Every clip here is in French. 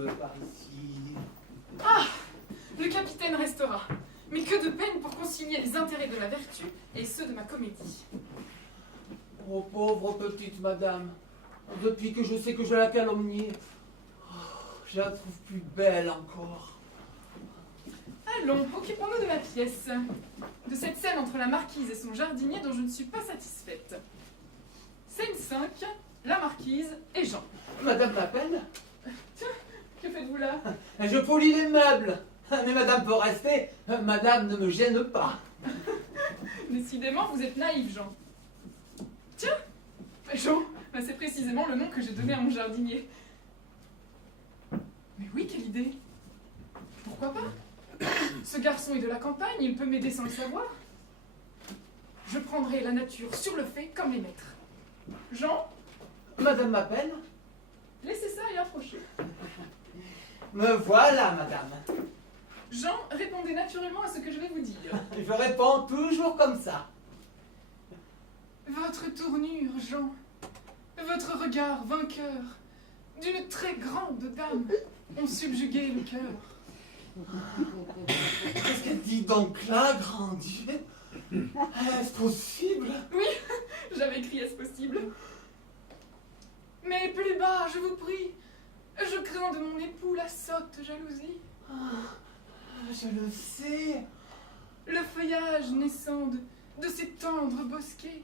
peu par ici. Ah! Le capitaine restera. Mais que de peine pour concilier les intérêts de la vertu et ceux de ma comédie. Oh, pauvre petite madame. Depuis que je sais que je la calomnie, je la trouve plus belle encore. Allons, occupons-nous de la pièce. De cette scène entre la marquise et son jardinier dont je ne suis pas satisfaite. Scène 5, la marquise et Jean. Madame m'appelle? Que faites-vous là? Je polis les meubles. Mais madame peut rester. Madame ne me gêne pas. Décidément, vous êtes naïf, Jean. Tiens, Jean, c'est précisément le nom que j'ai donné à mon jardinier. Mais oui, quelle idée! Pourquoi pas? Ce garçon est de la campagne, il peut m'aider sans le savoir. Je prendrai la nature sur le fait comme les maîtres. Jean, Madame m'appelle? laissez ça et approchez. Me voilà, madame. Jean, répondez naturellement à ce que je vais vous dire. Je réponds toujours comme ça. Votre tournure, Jean, votre regard vainqueur, d'une très grande dame, ont subjugué le cœur. Qu'est-ce qu'elle dit donc là, grand Dieu? Est-ce possible? Oui, j'avais écrit est-ce possible. Mais plus bas, je vous prie, je crains de mon époux la sotte jalousie. Je le sais. Le feuillage naissant de ces tendres bosquets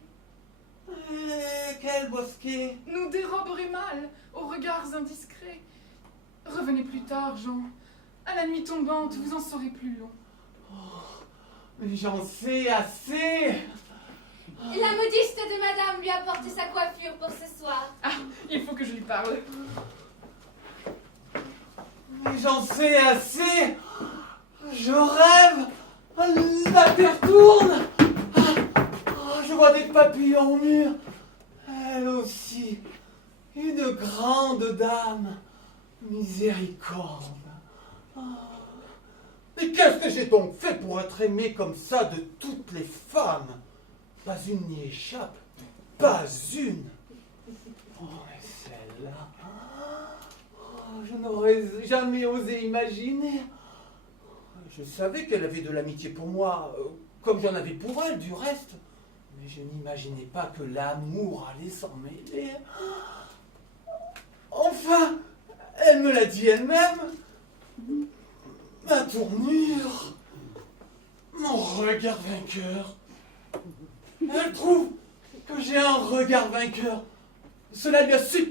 Quel bosquet? nous déroberait mal aux regards indiscrets. Revenez plus tard, Jean. À la nuit tombante, vous en saurez plus long. Mais j'en sais assez. La modiste de madame lui a apporté sa coiffure pour ce soir. Ah, il faut que je lui parle. Mais j'en sais assez. Je rêve. La terre tourne. Je vois des papillons au mur. Elle aussi. Une grande dame. Miséricorde. Mais qu'est-ce que j'ai donc fait pour être aimé comme ça de toutes les femmes? Pas une n'y échappe. Pas une. Oh, mais celle-là. Je n'aurais jamais osé imaginer. Je savais qu'elle avait de l'amitié pour moi, comme j'en avais pour elle, du reste. Mais je n'imaginais pas que l'amour allait s'en mêler. Enfin, elle me l'a dit elle-même. Ma tournure, mon regard vainqueur. Elle trouve que j'ai un regard vainqueur. Cela lui a Je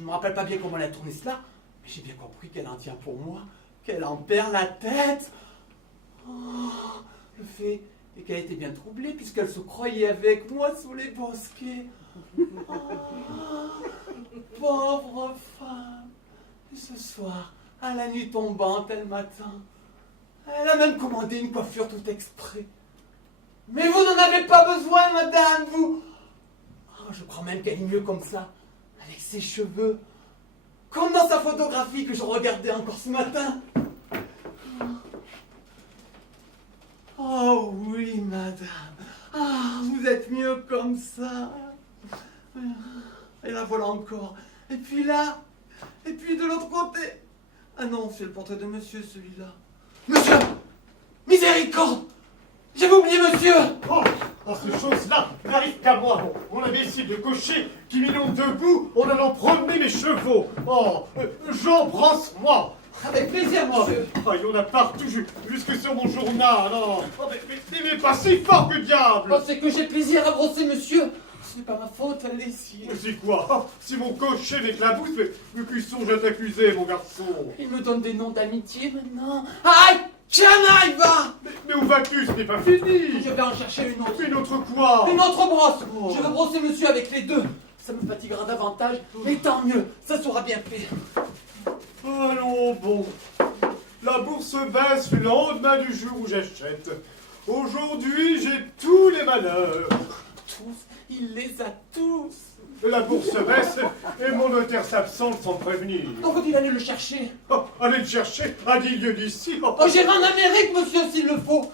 ne me rappelle pas bien comment elle a tourné cela, mais j'ai bien compris qu'elle en tient pour moi, qu'elle en perd la tête. Le fait est qu'elle était bien troublée puisqu'elle se croyait avec moi sous les bosquets. Pauvre femme. Et ce soir, à la nuit tombante, elle m'attend. Elle a même commandé une coiffure tout exprès. Mais vous n'en avez pas besoin, madame, vous. Je crois même qu'elle est mieux comme ça, avec ses cheveux, comme dans sa photographie que je regardais encore ce matin. Oh oui, madame. Vous êtes mieux comme ça. Et la voilà encore. Et puis là, et puis de l'autre côté. Ah non, c'est le portrait de monsieur, celui-là. Monsieur! Miséricorde! J'avais oublié monsieur! Ces choses-là n'arrivent qu'à moi. On avait ici de cochers qui m'ont debout en allant promener mes chevaux. J'embrasse-moi. Avec plaisir, monsieur. Il y en a partout, jusque sur mon journal. Mais pas si fort que diable. C'est que j'ai plaisir à brosser monsieur. Ce n'est pas ma faute, allez-y. C'est quoi? Si mon cocher m'éclabousse, mais qui songe à t'accuser, mon garçon? Il me donne des noms d'amitié maintenant. Aïe! Canaille, va! Mais où vas-tu? Ce n'est pas fini. Je vais en chercher une autre. Une autre quoi? Une autre brosse. Je veux brosser monsieur avec les deux. Ça me fatiguera davantage, mais tant mieux. Ça sera bien fait. Allons, bon. La bourse baisse le lendemain du jour où j'achète. Aujourd'hui, j'ai tous les malheurs. Tous, il les a tous. La bourse baisse et mon notaire s'absente sans prévenir. On vous dit d'aller le chercher. Allez le chercher à 10 lieues d'ici. J'irai en Amérique, monsieur, s'il le faut.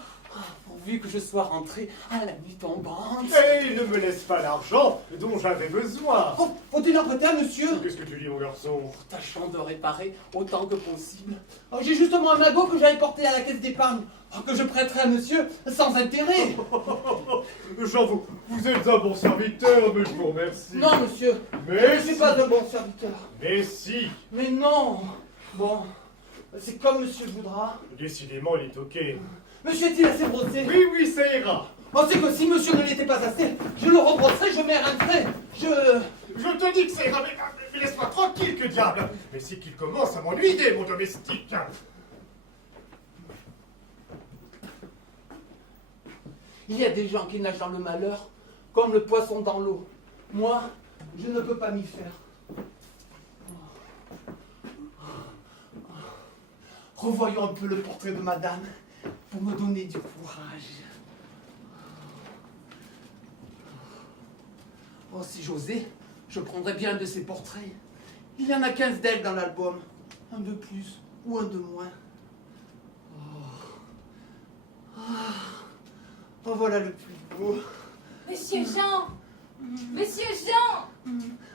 Pour pourvu que je sois rentré à la nuit tombante. Et il ne me laisse pas l'argent dont j'avais besoin. Faut-il en prêter à monsieur? Qu'est-ce que tu dis, mon garçon? Tâchant de réparer autant que possible. J'ai justement un magot que j'avais porté à la caisse d'épargne, que je prêterai à monsieur sans intérêt. Jean, vous êtes un bon serviteur, mais je vous remercie. Non, monsieur, Mais je ne si. suis pas un bon serviteur. Mais si. Mais non. Bon, c'est comme monsieur voudra. Décidément, il est ok. Monsieur est-il assez brossé? Oui, oui, ça ira. Oh, c'est que si monsieur ne l'était pas assez, je le rebrosserai, je m'éreinterai. Je te dis que ça ira, mais laisse-moi tranquille, que diable. Mais c'est qu'il commence à m'ennuyer, mon domestique. Il y a des gens qui nagent dans le malheur, comme le poisson dans l'eau. Moi, je ne peux pas m'y faire. Revoyons un peu le portrait de madame, pour me donner du courage. Oh, si j'osais, je prendrais bien un de ces portraits. Il y en a 15 d'elles dans l'album. Un de plus ou un de moins. Oh, voilà le plus beau. Monsieur Jean! Monsieur Jean!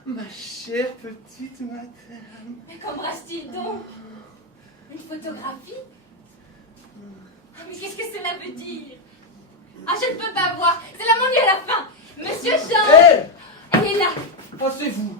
Ma chère petite madame. Mais qu'embrasse-t-il donc? Une photographie? Ah, mais qu'est-ce que cela veut dire? Ah, je ne peux pas voir! Cela m'ennuie à la fin! Monsieur Jean! Hé! Elle est là! Oh, c'est vous,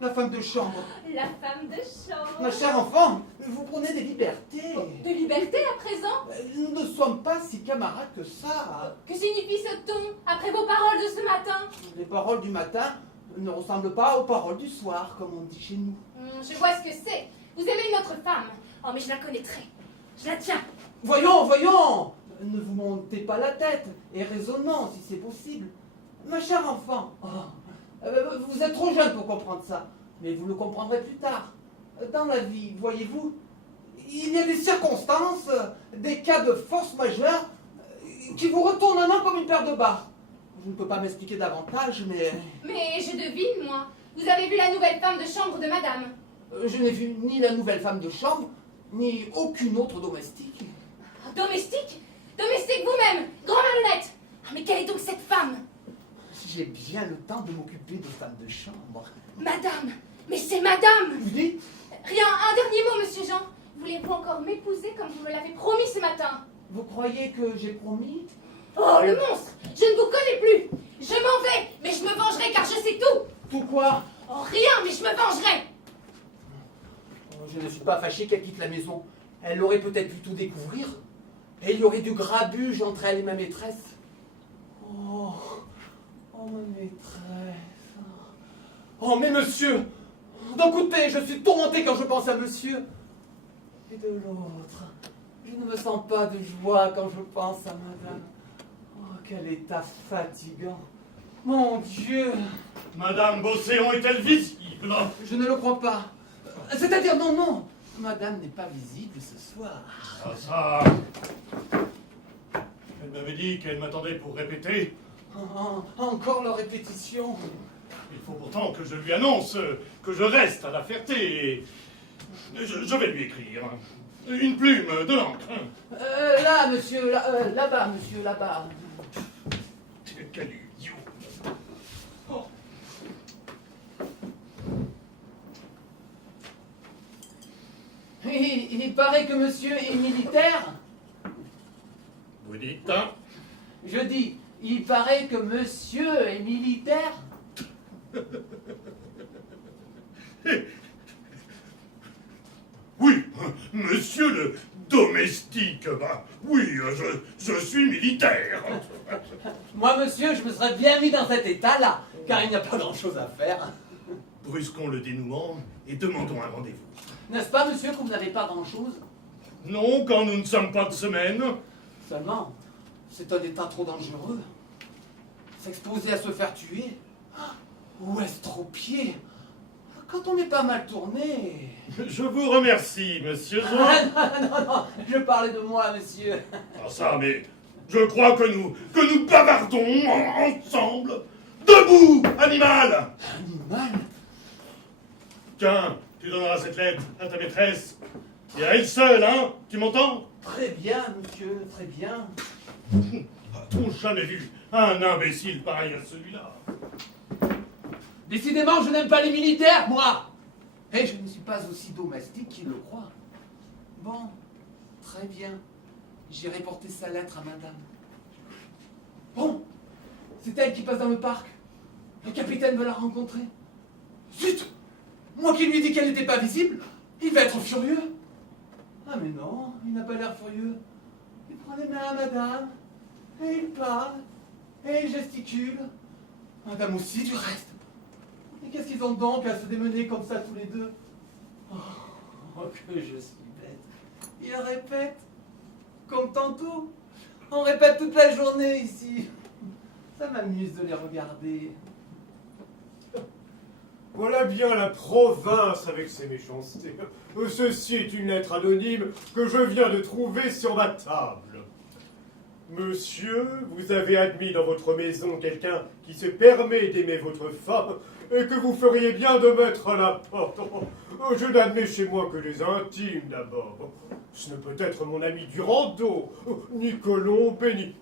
la femme de chambre. La femme de chambre! Ma chère enfant, vous prenez des libertés. De liberté à présent? Nous ne sommes pas si camarades que ça. Que signifie ce ton après vos paroles de ce matin? Les paroles du matin ne ressemblent pas aux paroles du soir, comme on dit chez nous. Je vois ce que c'est. Vous aimez une autre femme. Oh, mais je la connaîtrai. Je la tiens. Voyons, voyons. Ne vous montez pas la tête, et raisonnons si c'est possible. Ma chère enfant, vous êtes trop jeune pour comprendre ça, mais vous le comprendrez plus tard. Dans la vie, voyez-vous, il y a des circonstances, des cas de force majeure, qui vous retournent un an comme une paire de bas. Je ne peux pas m'expliquer davantage, mais... Mais je devine, moi. Vous avez vu la nouvelle femme de chambre de madame? Je n'ai vu ni la nouvelle femme de chambre, ni aucune autre domestique. Domestique? Domestique vous-même, grand malhonnête! Ah, mais quelle est donc cette femme? J'ai bien le temps de m'occuper de femmes de chambre. Madame! Mais c'est madame! Vous dites? Rien, un dernier mot, monsieur Jean. Voulez-vous encore m'épouser comme vous me l'avez promis ce matin? Vous croyez que j'ai promis? Oh, le monstre! Je ne vous connais plus! Je m'en vais, mais je me vengerai car je sais tout! Tout quoi? Oh, rien, mais je me vengerai! Je ne suis pas fâché qu'elle quitte la maison. Elle aurait peut-être pu tout découvrir. Et il y aurait du grabuge entre elle et ma maîtresse. Oh, ma maîtresse. Oh, mais monsieur, d'un côté, je suis tourmenté quand je pense à monsieur. Et de l'autre, je ne me sens pas de joie quand je pense à madame. Oh, quel état fatigant. Mon Dieu. Madame Beauséant est-elle visible? Je ne le crois pas. C'est-à-dire, non. Madame n'est pas visible ce soir. Ah ça... Elle m'avait dit qu'elle m'attendait pour répéter. Encore la répétition. Il faut pourtant que je lui annonce que je reste à La Ferté et... Je vais lui écrire. Une plume, de l'encre. Là, monsieur, là-bas, monsieur, là-bas. Quel idiot. Oh. Il paraît que monsieur est militaire. Vous dites, hein? Je dis, il paraît que monsieur est militaire. Oui, monsieur le domestique, bah, oui, je suis militaire. Moi, monsieur, je me serais bien mis dans cet état-là, car il n'y a pas grand-chose à faire. Brusquons le dénouement et demandons un rendez-vous. N'est-ce pas, monsieur, que vous n'avez pas grand-chose? Non, quand nous ne sommes pas de semaine. Seulement, c'est un état trop dangereux. S'exposer à se faire tuer, ou estropier, quand on n'est pas mal tourné. Je vous remercie, monsieur Jean. Non, je parlais de moi, monsieur. Ah ça, mais je crois que nous bavardons ensemble. Debout, animal. Animal? Tiens, tu donneras cette lettre à ta maîtresse. Et à elle seule, hein? Tu m'entends? Très bien, monsieur, très bien. A-t-on jamais vu un imbécile pareil à celui-là? Décidément, je n'aime pas les militaires, moi. Et je ne suis pas aussi domestique qu'il le croit. Bon, très bien. J'irai porter sa lettre à madame. Bon, c'est elle qui passe dans le parc. Le capitaine veut la rencontrer. Zut! Moi qui lui dis qu'elle n'était pas visible, il va être furieux. Ah mais non, il n'a pas l'air furieux. Il prend les mains à madame, et il parle, et il gesticule. Madame aussi, du reste. Et qu'est-ce qu'ils ont donc à se démener comme ça tous les deux? Oh, que je suis bête. Ils répètent, comme tantôt. On répète toute la journée ici. Ça m'amuse de les regarder. Voilà bien la province avec ses méchancetés. Ceci est une lettre anonyme que je viens de trouver sur ma table. Monsieur, vous avez admis dans votre maison quelqu'un qui se permet d'aimer votre femme et que vous feriez bien de mettre à la porte. Je n'admets chez moi que les intimes d'abord. Ce ne peut être mon ami Durando, ni Colombé,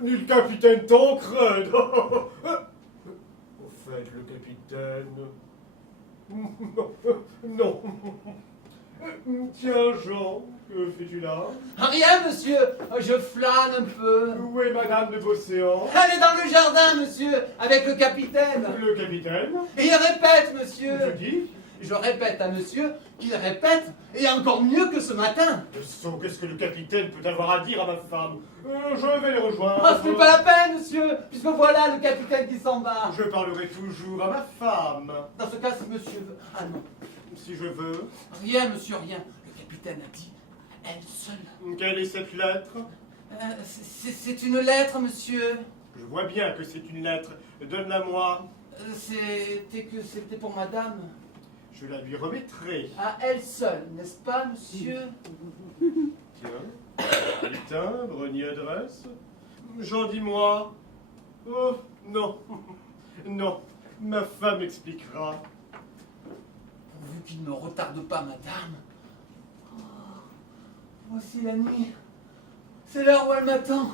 ni le capitaine Tancred. Au fait, le capitaine... Non. Tiens, Jean, que fais-tu là? Rien, monsieur. Je flâne un peu. Où est Madame de Beauséant? Elle est dans le jardin, monsieur, avec le capitaine. Le capitaine? Et il répète, monsieur. Je dis? Je répète à monsieur qu'il répète, et encore mieux que ce matin. Qu'est-ce que le capitaine peut avoir à dire à ma femme? Je vais les rejoindre. Ah, ce n'est pas la peine, monsieur, puisque voilà le capitaine qui s'en va. Je parlerai toujours à ma femme. Dans ce cas, si monsieur veut... Ah non, Si je veux. rien, monsieur, rien. Le capitaine a dit à elle seule. Quelle est cette lettre? C'est une lettre, monsieur. Je vois bien que c'est une lettre. Donne-la-moi. C'était pour madame. Je la lui remettrai. À elle seule, n'est-ce pas, monsieur? Tiens, ni timbre, ni adresse. Jean, dis-moi. Oh, non. Non, ma femme expliquera. Pourvu qu'il ne retarde pas, madame. Oh, voici la nuit. C'est l'heure où elle m'attend.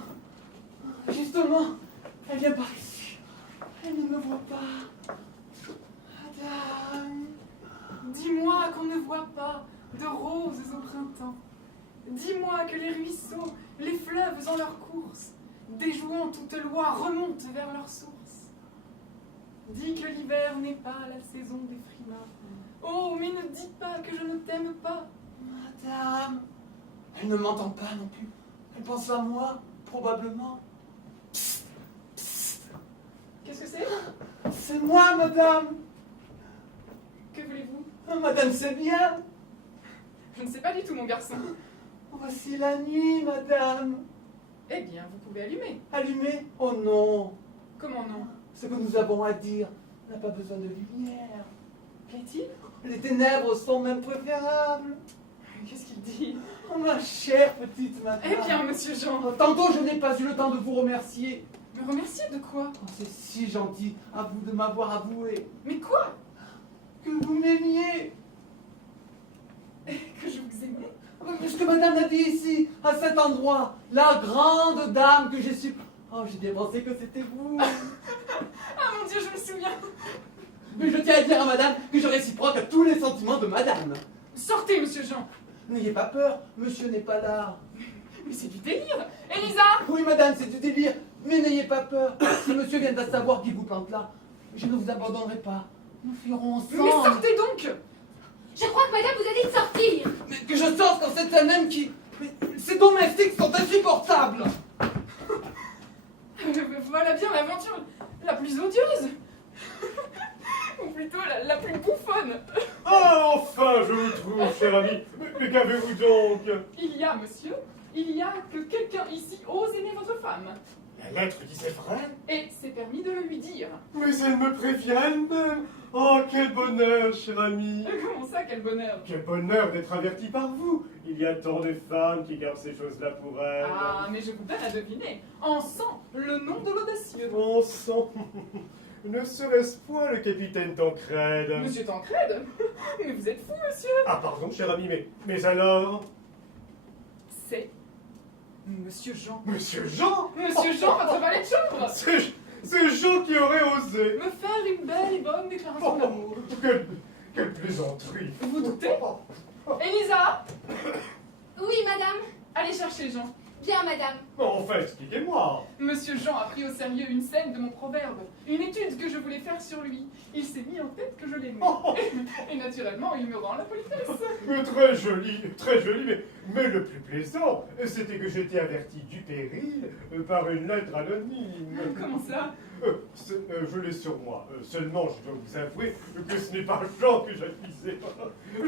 Justement, elle vient par ici. Elle ne me voit pas. Madame. Dis-moi qu'on ne voit pas de roses au printemps. Dis-moi que les ruisseaux, les fleuves en leur course, déjouant toute loi, remontent vers leur source. Dis que l'hiver n'est pas la saison des frimas. Oh, mais ne dis pas que je ne t'aime pas. Madame. Elle ne m'entend pas non plus. Elle pense à moi, probablement. Psst, psst. Qu'est-ce que c'est? C'est moi, madame. Que voulez-vous? Oh, madame, c'est bien. Je ne sais pas du tout, mon garçon. Voici la nuit, madame. Eh bien, vous pouvez allumer. Allumée? Oh non. Comment non? Ce que nous avons à dire n'a pas besoin de lumière. Qu'est-il? Les ténèbres sont même préférables. Qu'est-ce qu'il dit? Oh, ma chère petite madame. Eh bien, monsieur Jean. Tantôt, je n'ai pas eu le temps de vous remercier. Me remercier de quoi? Oh, c'est si gentil à vous de m'avoir avoué Mais quoi? que vous m'aimiez. Que je vous aimais? Ce que madame a dit ici, à cet endroit, la grande dame que j'ai su... Oh, j'ai bien pensé que c'était vous. Ah mon Dieu, je me souviens. Mais je tiens à dire à madame que je réciproque à tous les sentiments de madame. Sortez, monsieur Jean. N'ayez pas peur, monsieur n'est pas là. Mais c'est du délire. Elisa! Oui, madame, c'est du délire, mais n'ayez pas peur. Si monsieur vient de savoir qu'il vous plante là, je ne vous abandonnerai pas. Nous fuirons ensemble. Mais sortez donc! Je crois que madame vous a dit de sortir. Mais que je sorte quand c'est un homme qui... Mais ces domestiques sont insupportables. Voilà bien l'aventure la plus odieuse. Ou plutôt la plus bouffonne. Ah, enfin, je vous trouve, cher ami. Mais qu'avez-vous donc? Il y a, monsieur, il y a que quelqu'un ici ose aimer votre femme. La lettre disait vrai? Et c'est permis de le lui dire. Mais elle me prévient elle-même. Oh, quel bonheur, cher ami. Comment ça, quel bonheur? Quel bonheur d'être averti par vous. Il y a tant de femmes qui gardent ces choses-là pour elles. Ah, mais je vous donne à deviner. En sang, le nom de l'audacieux. Bon sang. Ne serait-ce point le capitaine Tancred? Monsieur Tancred? Mais vous êtes fou, monsieur. Ah, pardon, cher ami, mais alors? C'est Monsieur Jean. Monsieur Jean? Monsieur Jean, votre valet de chambre. C'est Jean qui aurait osé. Me faire une belle et bonne déclaration d'amour. Quelle plaisanterie. Vous doutez? Elisa, Oui, madame. allez chercher Jean. Bien, madame. Enfin, expliquez-moi. Monsieur Jean a pris au sérieux une scène de mon proverbe, une étude que je voulais faire sur lui. Il s'est mis en tête que je l'aimais. Et naturellement, il me rend la politesse. Très joli, mais le plus plaisant, c'était que j'étais averti du péril par une lettre anonyme. Comment ça? Je l'ai sur moi. Seulement, je dois vous avouer que ce n'est pas Jean que j'accusais.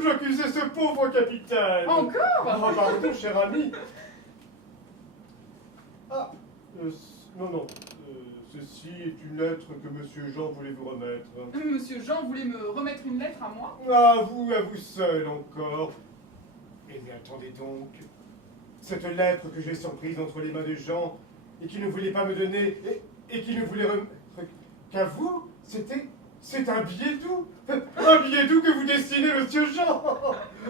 J'accusais ce pauvre capitaine. Encore? Ah, pardon, cher ami. Ah, non. Ceci est une lettre que Monsieur Jean voulait vous remettre. Monsieur Jean voulait me remettre une lettre à moi. À vous seul encore. Eh bien, attendez donc. Cette lettre que j'ai surprise entre les mains de Jean et qui ne voulait pas me donner et qui ne voulait remettre qu'à vous, c'est un billet doux. Un billet doux que vous destinez, Monsieur Jean.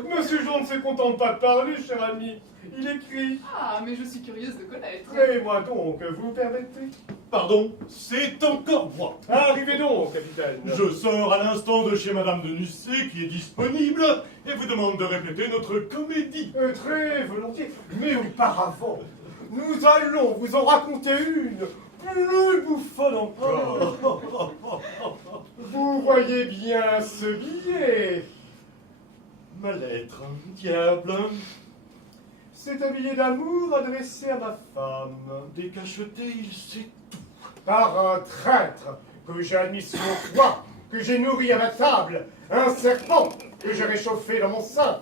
Monsieur Jean ne se contente pas de parler, cher ami. Il écrit. Ah, mais je suis curieuse de connaître. Et moi donc, vous permettez? Pardon, c'est encore moi. Arrivez donc, capitaine. Je sors à l'instant de chez Madame de Nussé, qui est disponible, et vous demande de répéter notre comédie. Très volontiers. Mais auparavant, nous allons vous en raconter une, plus bouffonne encore. Vous voyez bien ce billet. Ma lettre, diable. C'est un billet d'amour adressé à ma femme. Décacheté, il sait tout. Par un traître que j'ai admis sous mon toit, que j'ai nourri à ma table, un serpent que j'ai réchauffé dans mon sein.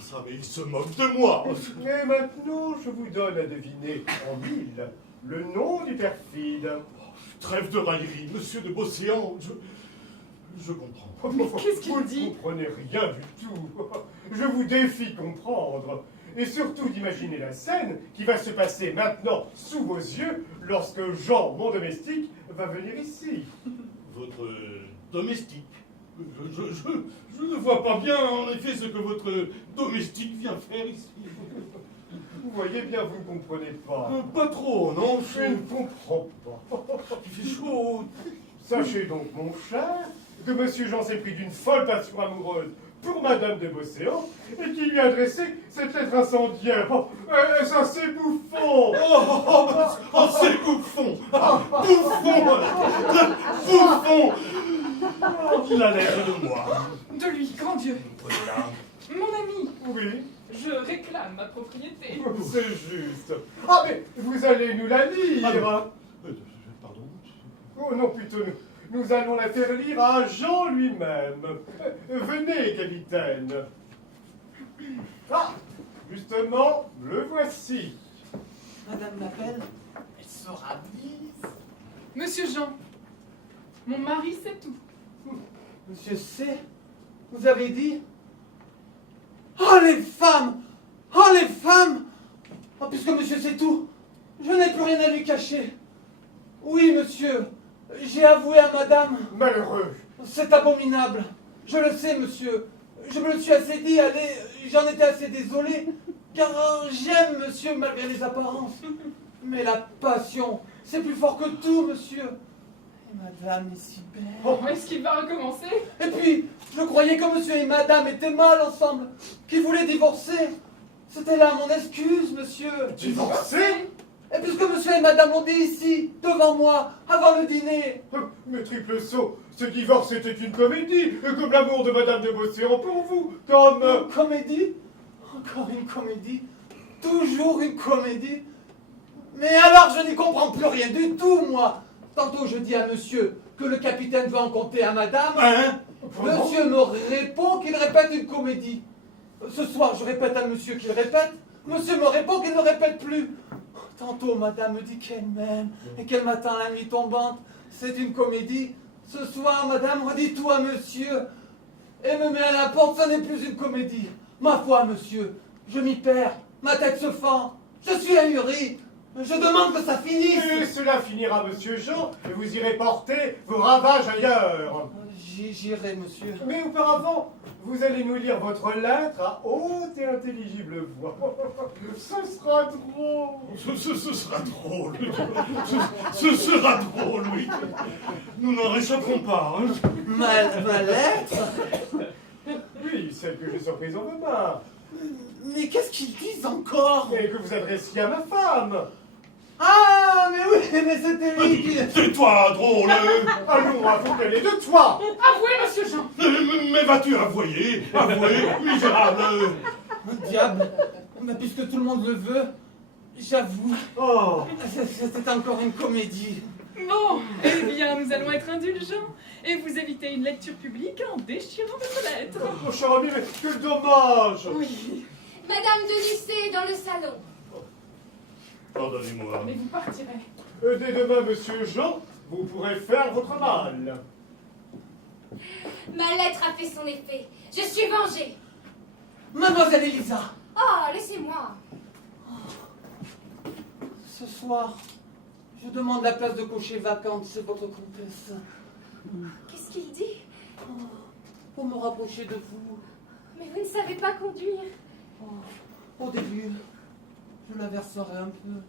Ça, mais il se moque de moi. Et maintenant, je vous donne à deviner en mille le nom du perfide. Trêve de raillerie, monsieur de Beauséant. Je comprends. Mais qu'est-ce qu'il Vous dit? ne comprenez rien du tout. Je vous défie de comprendre. Et surtout d'imaginer la scène qui va se passer maintenant sous vos yeux lorsque Jean, mon domestique, va venir ici. Votre domestique. Je ne vois pas bien, en effet, ce que votre domestique vient faire ici. Vous voyez bien, vous ne comprenez pas. Pas trop, non? Je ne comprends pas. Il fait chaud. Sachez donc, mon cher, que Monsieur Jean s'est pris d'une folle passion amoureuse pour Madame de Beauséant et qu'il lui a adressé cette lettre incendiaire. Ça, c'est bouffon. C'est bouffon. Bouffon. Bouffon. Il a l'air de moi. De lui, grand Dieu. Voilà. Mon ami, Oui, je réclame ma propriété. c'est juste. Ah, mais vous allez nous la lire. Pardon? Oh non, plutôt nous allons la faire lire à Jean lui-même. Venez, capitaine. Ah, justement, le voici. Madame l'appelle, elle se ravise. Monsieur Jean, mon mari sait tout. Monsieur C, vous avez dit? Oh les femmes! Oh les femmes! Oh, puisque monsieur sait tout, je n'ai plus rien à lui cacher. Oui, monsieur, j'ai avoué à madame. Malheureux. C'est abominable. Je le sais, monsieur. Je me le suis assez dit, allez, j'en étais assez désolé. Car j'aime monsieur malgré les apparences. Mais la passion, c'est plus fort que tout, monsieur. Et madame est si belle. Oh, est-ce qu'il va recommencer? Et puis, je croyais que monsieur et madame étaient mal ensemble, qu'ils voulaient divorcer. C'était là mon excuse, monsieur. Divorcé? Et puisque monsieur et madame l'ont dit ici, devant moi, avant le dîner. Mais triple saut, ce divorce était une comédie, comme l'amour de Madame de Beauséant pour vous, comme... Une comédie? Encore une comédie? Toujours une comédie? Mais alors je n'y comprends plus rien du tout, moi. Tantôt je dis à monsieur que le capitaine veut en compter à madame. Hein? Monsieur me répond qu'il répète une comédie. Ce soir je répète à monsieur qu'il répète. Monsieur me répond qu'il ne répète plus. Tantôt madame me dit qu'elle m'aime et qu'elle m'attend la nuit tombante. C'est une comédie. Ce soir madame redit tout à monsieur et me met à la porte. Ce n'est plus une comédie. Ma foi monsieur, je m'y perds. Ma tête se fend. Je suis ahuri. Je demande que ça finisse. Et cela finira, Monsieur Jean, et vous irez porter vos ravages ailleurs. J'irai, monsieur. Mais auparavant, vous allez nous lire votre lettre à haute et intelligible voix. Ce sera drôle. Ce sera drôle. Ce sera drôle, oui. Nous n'en réchapperons pas. Hein. Ma lettre? Oui, celle que j'ai surprise en vos mains. Mais qu'est-ce qu'ils disent encore? Et que vous adressiez à ma femme. Ah, mais oui, mais c'était lui qui... C'est toi, drôle. Allons, avouez qu'elle est de toi. Avouez, monsieur Jean. Mais vas-tu avouer? Avouer, misérable. Diable, mais puisque tout le monde le veut, j'avoue, Oh, c'était encore une comédie. Bon, eh bien, nous allons être indulgents et vous éviter une lecture publique en déchirant votre lettre. mon cher ami, mais quel dommage. Oui, Madame de Lucé est dans le salon. Pardonnez-moi. mais vous partirez. Dès demain, monsieur Jean, vous pourrez faire votre mal. Ma lettre a fait son effet. Je suis vengée. Mademoiselle Elisa, Oh, laissez-moi. ce soir, je demande la place de cocher vacante chez votre comtesse. Qu'est-ce qu'il dit? Pour me rapprocher de vous. Mais vous ne savez pas conduire. Au début, je la verserai un peu.